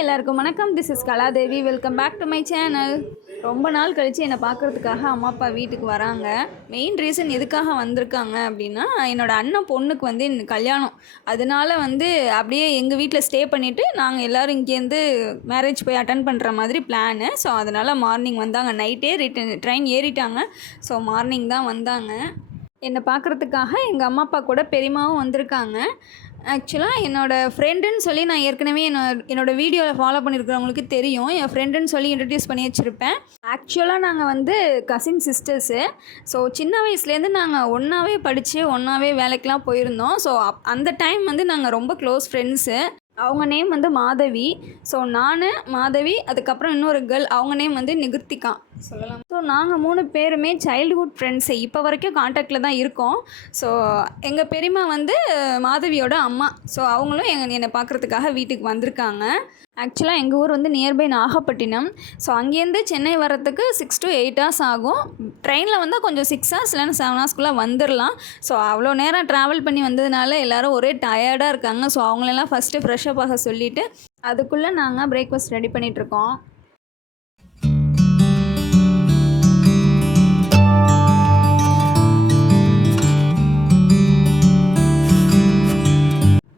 எல்லாருக்கும் வணக்கம். This is Kaladevi. Welcome back to my channel. ரொம்ப நாள் கழித்து என்னை பார்க்குறதுக்காக அம்மா அப்பா வீட்டுக்கு வராங்க. மெயின் ரீசன் எதுக்காக வந்திருக்காங்க அப்படின்னா, என்னோடய அண்ணன் பொண்ணுக்கு வந்து கல்யாணம். அதனால அப்படியே எங்கள் வீட்டில் ஸ்டே பண்ணிவிட்டு நாங்கள் எல்லோரும் இங்கேருந்து மேரேஜ் போய் அட்டன் பண்ணுற மாதிரி பிளானு. ஸோ அதனால் மார்னிங் வந்தாங்க. நைட்டே ட்ரெயின் ஏறிட்டாங்க. ஸோ மார்னிங் தான் வந்தாங்க. என்னை பார்க்குறதுக்காக எங்கள் அம்மா அப்பா கூட பெரியம்மாவும் வந்திருக்காங்க. ஆக்சுவலாக என்னோடய ஃப்ரெண்டுன்னு சொல்லி நான் ஏற்கனவே என்னோடய வீடியோவில் ஃபாலோ பண்ணியிருக்கிறவங்களுக்கு தெரியும். என் ஃப்ரெண்டுன்னு சொல்லி இன்ட்ரடியூஸ் பண்ணி வச்சுருப்பேன். ஆக்சுவலாக நாங்கள் கசின் சிஸ்டர்ஸு. ஸோ சின்ன வயசுலேருந்து நாங்கள் ஒன்றாவே படித்து ஒன்றாவே வேலைக்கெலாம் போயிருந்தோம். ஸோ அந்த டைம் நாங்கள் ரொம்ப க்ளோஸ் ஃப்ரெண்ட்ஸு. அவங்க நேம் மாதவி. ஸோ நான் மாதவி, அதுக்கப்புறம் இன்னொரு கேர்ள், அவங்க நேம் நிகிர்த்திகா சொல்லலாம். ஸோ நாங்கள் 3 பேருமே சைல்டுஹுட் ஃப்ரெண்ட்ஸு. இப்போ வரைக்கும் காண்டாக்டில் தான் இருக்கோம். ஸோ எங்கள் பெரியம்மா மாதவியோட அம்மா. ஸோ அவங்களும் என்னை பார்க்குறதுக்காக வீட்டுக்கு வந்திருக்காங்க. ஆக்சுவலாக எங்கள் ஊர் நியர்பை நாகப்பட்டினம். ஸோ அங்கேருந்து சென்னை வர்றதுக்கு 6 to 8 hours ஆகும். ட்ரெயினில் வந்தால் கொஞ்சம் 6 hours இல்லைன்னா 7 hours வந்துடலாம். ஸோ அவ்வளோ நேரம் ட்ராவல் பண்ணி வந்ததுனால எல்லோரும் ஒரே டயர்டாக இருக்காங்க. ஸோ அவங்களெல்லாம் ஃபஸ்ட்டு ஃப்ரெஷ்அப் ஆக சொல்லிவிட்டு அதுக்குள்ளே நாங்கள் பிரேக்ஃபாஸ்ட் ரெடி பண்ணிகிட்ருக்கோம்.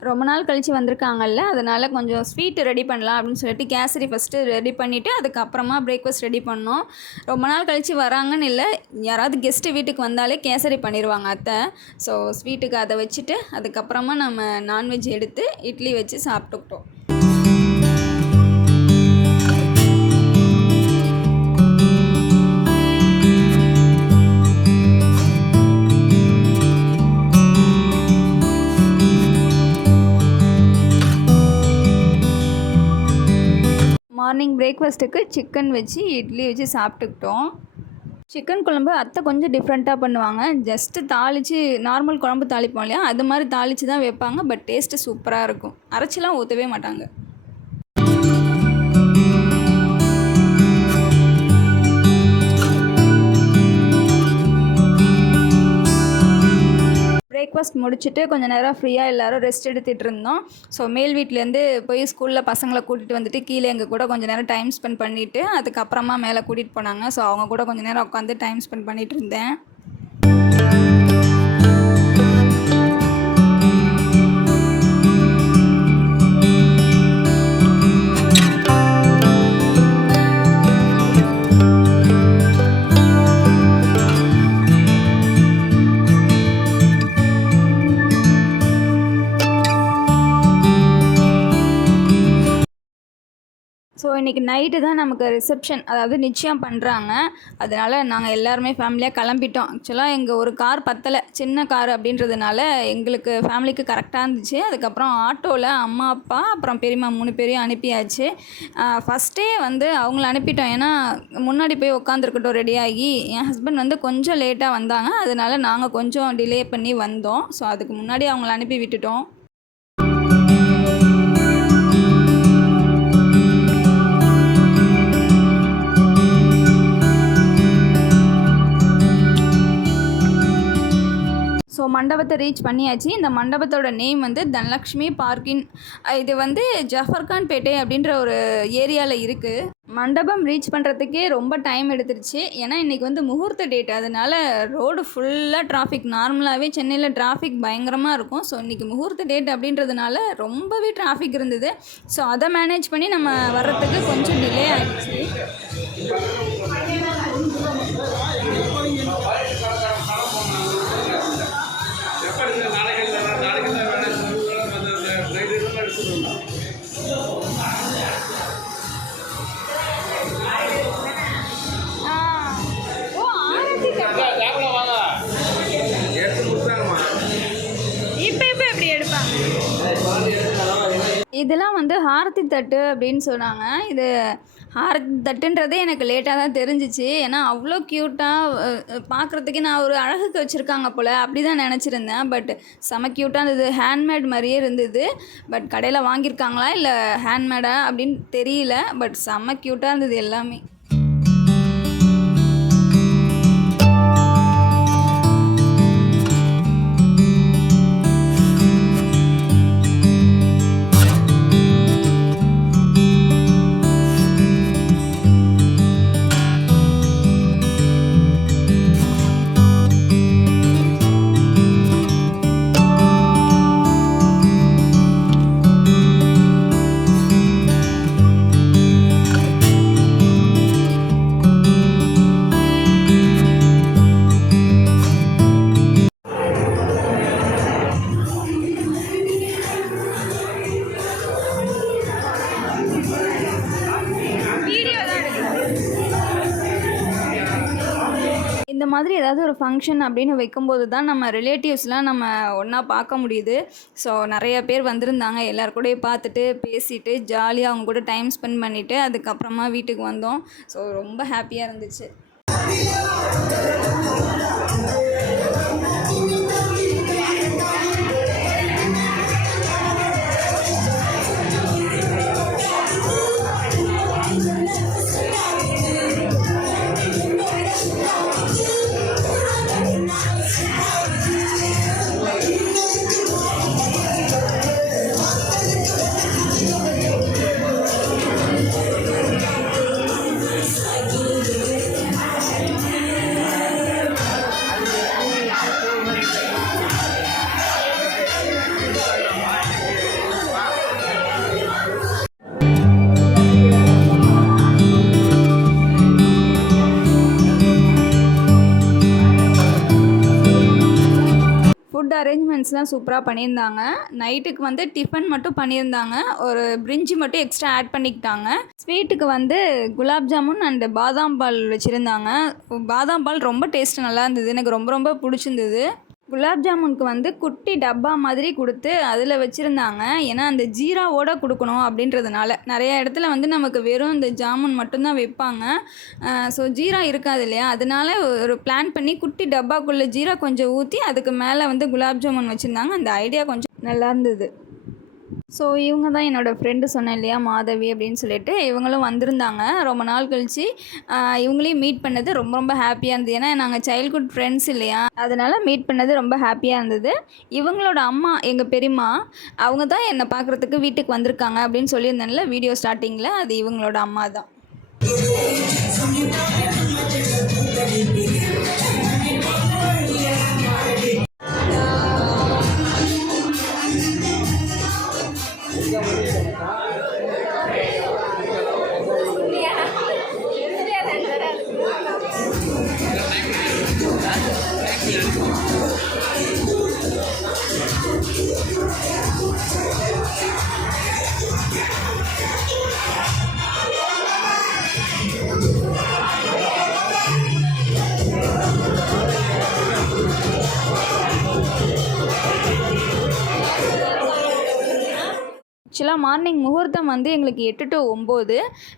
ரொம்ப நாள் கழித்து வந்திருக்காங்கல்ல, அதனால் கொஞ்சம் ஸ்வீட்டு ரெடி பண்ணலாம் அப்படின்னு சொல்லிட்டு கேசரி ஃபஸ்ட்டு ரெடி பண்ணிவிட்டு அதுக்கப்புறமா பிரேக்ஃபாஸ்ட் ரெடி பண்ணோம். ரொம்ப நாள் கழித்து வராங்கன்னு இல்லை, யாராவது கெஸ்ட்டு வீட்டுக்கு வந்தாலே கேசரி பண்ணிடுவாங்க அத்தை. ஸோ ஸ்வீட்டுக்கு அதை வச்சுட்டு அதுக்கப்புறமா நம்ம நான்வெஜ் எடுத்து இட்லி வச்சு சாப்பிட்டுக்கிட்டோம். மார்னிங் பிரேக்ஃபாஸ்ட்டுக்கு சிக்கன் வச்சு இட்லி வச்சு சாப்பிட்டுக்கிட்டோம். சிக்கன் குழம்பு அத்தை கொஞ்சம் டிஃப்ரெண்ட்டாக பண்ணுவாங்க. ஜஸ்ட்டு தாளித்து நார்மல் குழம்பு தாளிப்போம் இல்லையா, அது மாதிரி தாளித்து தான் வைப்பாங்க. பட் டேஸ்ட்டு சூப்பராக இருக்கும். அரைச்சிலாம் ஊற்றவே மாட்டாங்க. பிரேக்ஃபாஸ்ட் முடிச்சுட்டு கொஞ்சம் நேரம் ஃப்ரீயாக எல்லோரும் ரெஸ்ட் எடுத்துகிட்டு இருந்தோம். ஸோ மேல் வீட்டிலேருந்து போய் ஸ்கூலில் பசங்களை கூட்டிகிட்டு வந்துட்டு கீழே எங்கள் கூட கொஞ்சம் நேரம் டைம் ஸ்பெண்ட் பண்ணிவிட்டு அதுக்கப்புறமா மேலே கூட்டிகிட்டு போனாங்க. ஸோ அவங்க கூட கொஞ்சம் நேரம் உட்காந்து டைம் ஸ்பெண்ட் பண்ணிகிட்டு இருந்தேன். ஸோ இன்றைக்கி நைட்டு தான் நமக்கு ரிசப்ஷன், அதாவது நிச்சயம் பண்ணுறாங்க. அதனால் நாங்கள் எல்லாருமே ஃபேமிலியாக கிளம்பிட்டோம். ஆக்சுவலாக எங்கள் ஒரு கார் பத்தலை, சின்ன கார் அப்படின்றதுனால எங்களுக்கு ஃபேமிலிக்கு கரெக்டாக இருந்துச்சு. அதுக்கப்புறம் ஆட்டோவில் அம்மா அப்பா அப்புறம் பெரியம்மா 3 பேரையும் அனுப்பியாச்சு. ஃபஸ்ட்டே அவங்கள அனுப்பிட்டோம். ஏன்னா முன்னாடி போய் உட்காந்துருக்கட்டும் ரெடியாகி. என் ஹஸ்பண்ட் கொஞ்சம் லேட்டாக வந்தாங்க. அதனால் நாங்கள் கொஞ்சம் டிலே பண்ணி வந்தோம். ஸோ அதுக்கு முன்னாடி அவங்கள அனுப்பி விட்டுட்டோம். ஸோ மண்டபத்தை ரீச் பண்ணியாச்சு. இந்த மண்டபத்தோட நேம் தனலக்ஷ்மி பார்க்கின். இது ஜஃபர்கான் பேட்டை அப்படின்ற ஒரு ஏரியாவில் இருக்குது. மண்டபம் ரீச் பண்ணுறதுக்கே ரொம்ப டைம் எடுத்துருச்சு. ஏன்னா இன்றைக்கி முகூர்த்த டேட். அதனால் ரோடு ஃபுல்லாக டிராஃபிக். நார்மலாகவே சென்னையில் டிராஃபிக் பயங்கரமாக இருக்கும். ஸோ இன்றைக்கி முகூர்த்த டேட் அப்படின்றதுனால ரொம்பவே டிராஃபிக் இருந்தது. ஸோ அதை மேனேஜ் பண்ணி நம்ம வர்றதுக்கு கொஞ்சம் டிலே ஆகிடுச்சு. இதெல்லாம் ஹாரத்தி தட்டு அப்படின்னு சொன்னாங்க. இது ஹாரத்தி தட்டுன்றதே எனக்கு லேட்டாக தான் தெரிஞ்சிச்சு. ஏன்னா அவ்வளோ க்யூட்டாக பார்க்குறதுக்கே நான் ஒரு அழகுக்கு வச்சுருக்காங்க போல் அப்படி தான் நினச்சிருந்தேன். பட் செம க்யூட்டாக இருந்தது. ஹேண்ட்மேட் மாதிரியே இருந்தது. பட் கடையில் வாங்கியிருக்காங்களா இல்லை ஹேண்ட்மேடா அப்படின்னு தெரியல. பட் செம க்யூட்டாக இருந்தது எல்லாமே. மாதிரி ஏதாவது ஒரு ஃபங்க்ஷன் அப்படின்னு வைக்கும்போது தான் நம்ம ரிலேட்டிவ்ஸ்லாம் நம்ம ஒன்றா பார்க்க முடியுது. ஸோ நிறைய பேர் வந்திருந்தாங்க. எல்லார் கூடயும் பார்த்துட்டு பேசிட்டு ஜாலியாக அவங்க கூட டைம் ஸ்பெண்ட் பண்ணிவிட்டு அதுக்கப்புறமா வீட்டுக்கு வந்தோம். ஸோ ரொம்ப ஹாப்பியாக இருந்துச்சு. ஃபுட் அரேஞ்ச்மெண்ட்ஸ்லாம் சூப்பராக பண்ணியிருந்தாங்க. நைட்டுக்கு வந்து டிஃபன் மட்டும் பண்ணியிருந்தாங்க. ஒரு பிரிஞ்சி மட்டும் எக்ஸ்ட்ரா ஆட் பண்ணிக்கிட்டாங்க. ஸ்வீட்டுக்கு வந்து குலாப் ஜாமுன் அண்டு பாதாம் பால் வச்சுருந்தாங்க. பாதாம் பால் ரொம்ப டேஸ்ட்டு நல்லா இருந்தது. எனக்கு ரொம்ப ரொம்ப பிடிச்சிருந்தது. குலாப் ஜாமுனுக்கு வந்து குட்டி டப்பா மாதிரி கொடுத்து அதில் வச்சுருந்தாங்க. ஏன்னா அந்த ஜீராவோடு கொடுக்கணும் அப்படின்றதுனால. நிறையா இடத்துல வந்து நமக்கு வெறும் இந்த ஜாமுன் மட்டும்தான் வைப்பாங்க. ஸோ ஜீரா இருக்காது இல்லையா, அதனால ஒரு பிளான் பண்ணி குட்டி டப்பாக்குள்ளே ஜீரா கொஞ்சம் ஊற்றி அதுக்கு மேலே வந்து குலாப் ஜாமுன் வச்சுருந்தாங்க. அந்த ஐடியா கொஞ்சம் நல்லா இருந்தது. ஸோ இவங்க தான் என்னோடய ஃப்ரெண்டு சொன்னேன் இல்லையா, மாதவி அப்படின்னு சொல்லிட்டு. இவங்களும் வந்திருந்தாங்க ரொம்ப நாள் கழித்து. இவங்களையும் மீட் பண்ணது ரொம்ப ரொம்ப ஹாப்பியாக இருந்தது. ஏன்னா நாங்கள் சைல்ட்ஹுட் ஃப்ரெண்ட்ஸ் இல்லையா, அதனால் மீட் பண்ணது ரொம்ப ஹாப்பியாக இருந்தது. இவங்களோட அம்மா எங்கள் பெரியம்மா, அவங்க தான் என்னை பார்க்குறதுக்கு வீட்டுக்கு வந்திருக்காங்க அப்படின்னு சொல்லியிருந்தேன்ல வீடியோ ஸ்டார்டிங்கில், அது இவங்களோட அம்மா தான். ஆக்சுவலாக மார்னிங் முகூர்த்தம் வந்து எங்களுக்கு 8 to 9.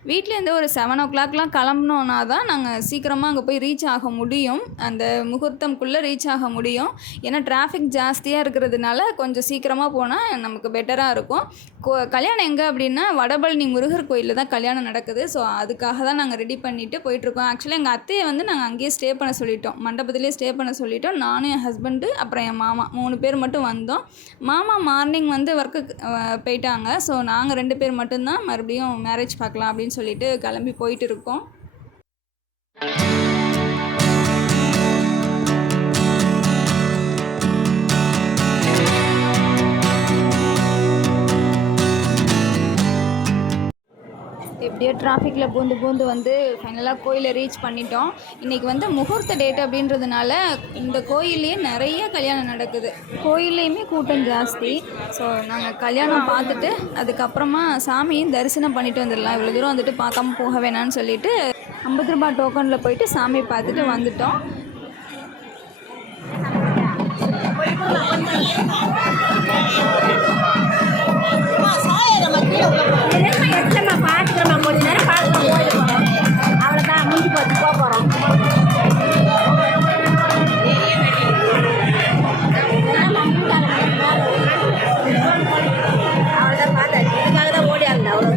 வீட்டிலேருந்து ஒரு 7 o'clockலாம் கிளம்புனோன்னா தான் நாங்கள் சீக்கிரமாக அங்கே போய் ரீச் ஆக முடியும். அந்த முகூர்த்தம்குள்ளே ரீச் ஆக முடியும். ஏன்னா டிராஃபிக் ஜாஸ்தியாக இருக்கிறதுனால கொஞ்சம் சீக்கிரமாக போனால் நமக்கு பெட்டராக இருக்கும். கல்யாணம் எங்கே அப்படின்னா வடபழனி முருகர் கோயிலில் தான் கல்யாணம் நடக்குது. ஸோ அதுக்காக தான் நாங்கள் ரெடி பண்ணிவிட்டு போயிட்டுருக்கோம். ஆக்சுவலாக எங்கள் அத்தையை வந்து நாங்கள் அங்கேயே ஸ்டே பண்ண சொல்லிட்டோம், மண்டபத்துலேயே ஸ்டே பண்ண சொல்லிட்டோம். நானும் என் ஹஸ்பண்டு அப்புறம் என் மாமா 3 பேர் மட்டும் வந்தோம். மாமா மார்னிங் வந்து ஒர்க்குக்கு போயிட்டாங்க. ஸோ நாங்கள் 2 பேர் மட்டும்தான் மறுபடியும் மேரேஜ் பார்க்கலாம் அப்படின்னு சொல்லிட்டு கிளம்பி போயிட்டு இருக்கோம். எப்படியோ டிராஃபிக்கில் பூந்து வந்து ஃபைனலாக கோயிலை ரீச் பண்ணிட்டோம். இன்றைக்கி வந்து முகூர்த்த டேட் அப்படின்றதுனால இந்த கோயில்லையே நிறைய கல்யாணம் நடக்குது. கோயில்லையுமே கூட்டம் ஜாஸ்தி. ஸோ நாங்கள் கல்யாணம் பார்த்துட்டு அதுக்கப்புறமா சாமியும் தரிசனம் பண்ணிட்டு வந்துடலாம், இவ்வளோ தூரம் வந்துட்டு பார்க்காம போக வேணான்னு சொல்லிட்டு 50 ரூபாய் டோக்கனில் போயிட்டு சாமி பார்த்துட்டு வந்துட்டோம். அவ்வளோதான், முடிஞ்சு போச்சு, போகிறோம். அவ்வளோதான் பார்த்தாச்சு. இதுக்காக தான் ஓடியாங்க அவ்வளோ.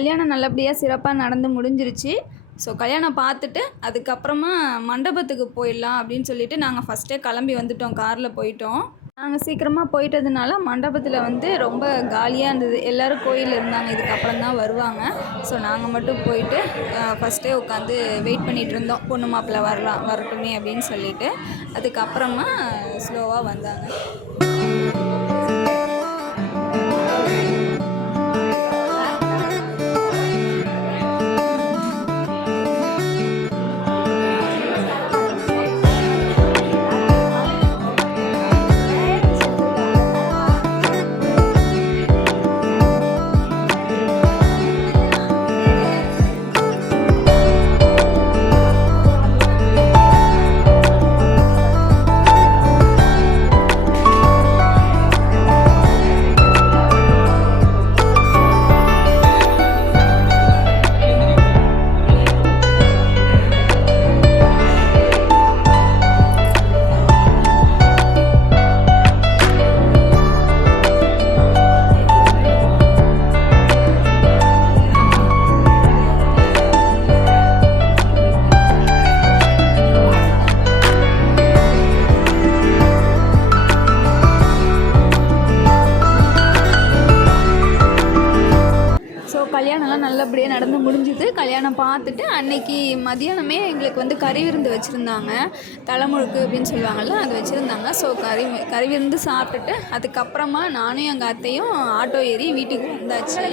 கல்யாணம் நல்லபடியாக சிறப்பாக நடந்து முடிஞ்சிருச்சு. ஸோ கல்யாணம் பார்த்துட்டு அதுக்கப்புறமா மண்டபத்துக்கு போயிடலாம் அப்படின்னு சொல்லிட்டு நாங்கள் ஃபஸ்ட்டே கிளம்பி வந்துட்டோம், காரில் போயிட்டோம். நாங்கள் சீக்கிரமாக போயிட்டதுனால மண்டபத்தில் வந்து ரொம்ப காலியாக இருந்தது. எல்லோரும் கோயில் இருந்தாங்க, இதுக்கப்புறம் தான் வருவாங்க. ஸோ நாங்கள் மட்டும் போயிட்டு ஃபஸ்ட்டே உட்காந்து வெயிட் பண்ணிகிட்டு இருந்தோம், பொண்ணு மாப்பிள்ளை வரட்டுமே அப்படின்னு சொல்லிட்டு. அதுக்கப்புறமா ஸ்லோவாக வந்தாங்க. கல்யாணம்லாம் நல்லபடியாக நடந்து முடிஞ்சுது. கல்யாணம் பார்த்துட்டு அன்னைக்கு மதியானமே எங்களுக்கு வந்து கறி விருந்து வச்சுருந்தாங்க. தலைமுழுக்கு அப்படின்னு சொல்லுவாங்கள்ல, அது வச்சுருந்தாங்க. ஸோ கறி விருந்து சாப்பிட்டுட்டு அதுக்கப்புறமா நானும் எங்கள் அத்தையும் ஆட்டோ ஏறி வீட்டுக்கு வந்தாச்சு.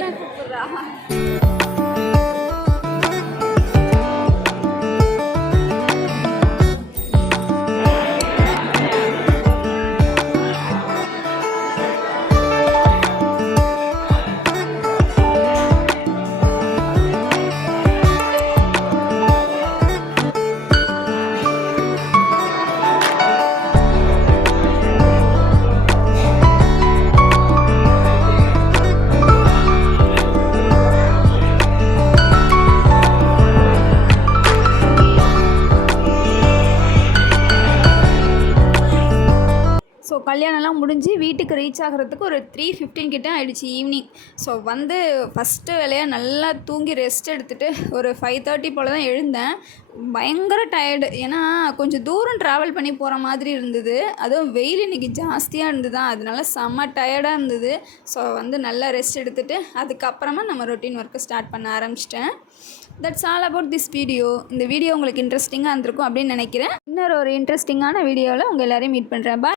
ஸோ கல்யாணம்லாம் முடிஞ்சு வீட்டுக்கு ரீச் ஆகிறதுக்கு ஒரு 3:15 கிட்ட ஆகிடுச்சு ஈவினிங். ஸோ வந்து ஃபஸ்ட்டு வேலையாக நல்லா தூங்கி ரெஸ்ட் எடுத்துகிட்டு ஒரு 5:30 போல் தான் எழுந்தேன். பயங்கர டயர்டு, ஏன்னா கொஞ்சம் தூரம் ட்ராவல் பண்ணி போகிற மாதிரி இருந்தது. அதுவும் வெயில் இன்றைக்கி ஜாஸ்தியாக இருந்தது, அதனால செம்ம டயர்டாக இருந்தது. ஸோ வந்து நல்லா ரெஸ்ட் எடுத்துகிட்டு அதுக்கப்புறமா நம்ம ரொட்டீன் ஒர்க்கை ஸ்டார்ட் பண்ண ஆரம்பிச்சிட்டேன். That's all about this video. இந்த வீடியோ உங்களுக்கு இன்ட்ரெஸ்டிங்காக இருந்திருக்கும் அப்படின்னு நினைக்கிறேன். இன்னொரு இன்ட்ரெஸ்டிங்கான வீடியோவில் உங்கள் எல்லோரையும் மீட் பண்ணுறேன். பாய்.